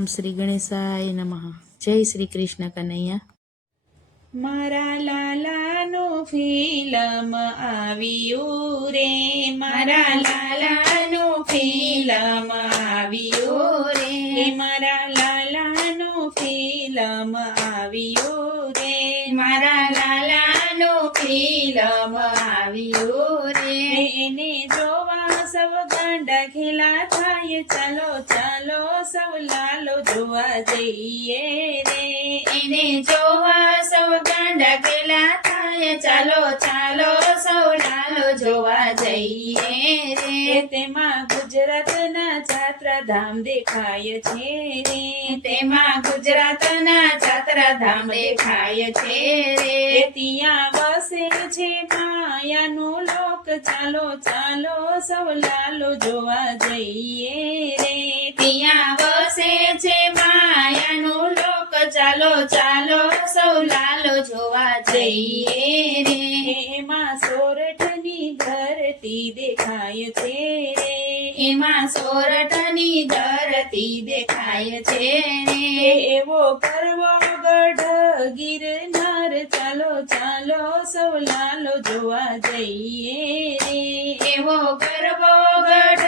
ઓમ શ્રી ગણેશાય નમઃ. જય શ્રી કૃષ્ણ કનૈયા. મારા લાલાનું ફિલ્મ આવ્યું રે, મારા લાલાનું ફિલ્મ આવ્યું રે, મારા લાલાનું ફિલ્મ આવ્યું રે, મારા લાલાનું ફિલ્મ આવ્યું રે. એને જોવા સૌ ગાંડા ઘેલા થાય, ચાલો ચાલો સૌ લાલો જોવા જઈએ રે. એને જોવા સૌ ગાંડા ઘેલા થાય, ચાલો ચાલો સૌ લાલો જોવા જઈએ રે. તેમાં ગુજરાતના જાત્રાધામ દેખાય છે રે, તેમાં ગુજરાતના જાત્રાધામ દેખાય છે રે. ત્યાં વસે છે માયાનું લોક, ચાલો ચાલો સૌ લાલો જોવા જઈએ રે. ત્યાં વસે છે માયાનું લોક, ચાલો ચાલો સૌ લાલો જોવા જઈએ રે. એમાં સોરઠની ધરતી દેખાય છે રે, એમાં સોરઠની ધરતી દેખાય છે રે. એવો કરવો ગઢ ગિરનાર, ચાલો ચાલો સૌ લાલો જોવા જઈએ રે. એવો કરવો ગઢ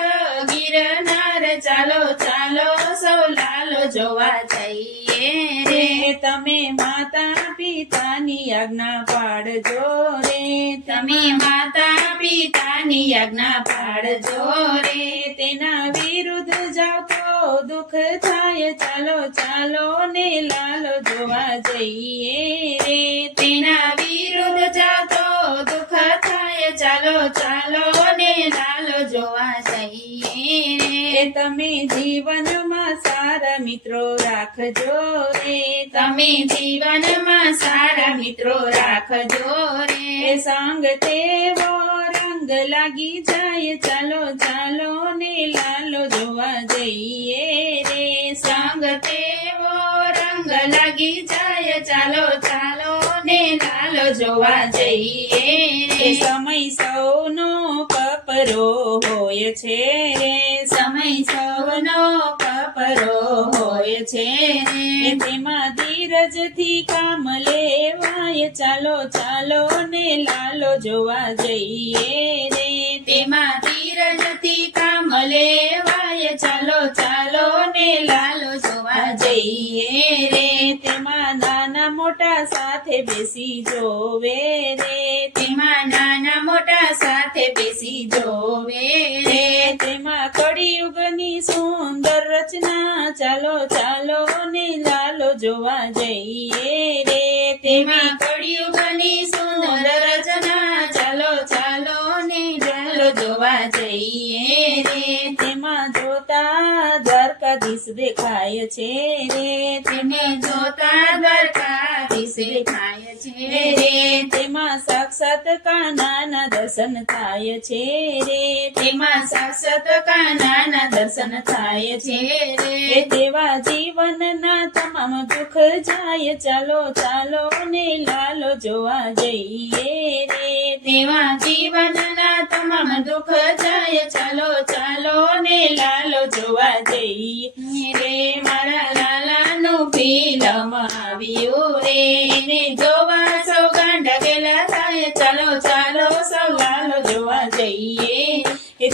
ગિરનાર, ચાલો ચાલો સૌ લાલો જોવા જઈએ રે. તમે માતા પિતાની આજ્ઞા પાડજો રે, તમે માતા પિતાની આજ્ઞા પાડજો રે. તેના વિરુદ્ધ જાવ તો દુઃખ થાય, ચાલો ચાલો ને લાલો જોવા જઈએ રે. તેના વિરુદ્ધ જાવ તો દુઃખ થાય, ચાલો ચાલો ને લાલો જોવા જઈએ રે. તમે જીવનમાં સારા મિત્રો રાખજો રે, તમે જીવનમાં સારા મિત્રો રાખજો રે. સંગ તેવો રંગ લાગી જાય, ચાલો ચાલો ને લાલો જોવા જઈએ રે. સંગ તેવો રંગ લાગી જાય, ચાલો ચાલો ને લાલો જોવા જઈએ રે. સમય સૌનો કપરો હોય છે રે, સમય સૌનો કપરો હોય છે રે. તેમાં ધીરજથી કામ લેવાય, ચાલો ચાલો ને લાલો જોવા જઈએ રે. તેમાં ધીરજથી કામ લેવાય, ચાલો ચાલો ને લાલો જોવા જઈએ રે. તેમાં નાના મોટા સાથે બેસી જોવે રે, તેમાં નાના મોટા સાથે બેસી જોવે રે. તેમાં કળિયુગની સુંદર રચના, ચાલો ચાલો ને લાલો જોવા જઈએ રે. તેમાં કળિયુગની સુંદર રચના, ચાલો ચાલો ને લાલો જોવા જઈએ રે. તેમાં જોતા દ્વારકાધીશ દેખાય છે રે, તેને જોતા દ્વારકાધીશ દેખાય છે રે. તેમાં સાક્ષાત કાન્હાના દર્શન થાય છે રે, તેમાં સાક્ષાત કાન્હાના દર્શન થાય છે રે. તેવા જીવનના તમામ દુઃખ જાય, ચાલો ચાલો ને લાલો જોવા જઈએ રે. તેવા જીવનના તમામ દુઃખ જાય, ચાલો ચાલો ને લાલો જોવા જઈએ રે. મારા લાલાનું ફિલ્મ આવ્યું રે, એને જોવા સૌ ગાંડા ઘેલા થાય, ચાલો ચાલો સૌ લાલો જોવા જઈએ.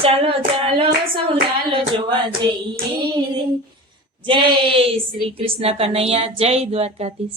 ચાલો ચાલો સૌ લાલો જોવા જઈએ. જય શ્રી કૃષ્ણ કનૈયા, જય દ્વારકાધીશ.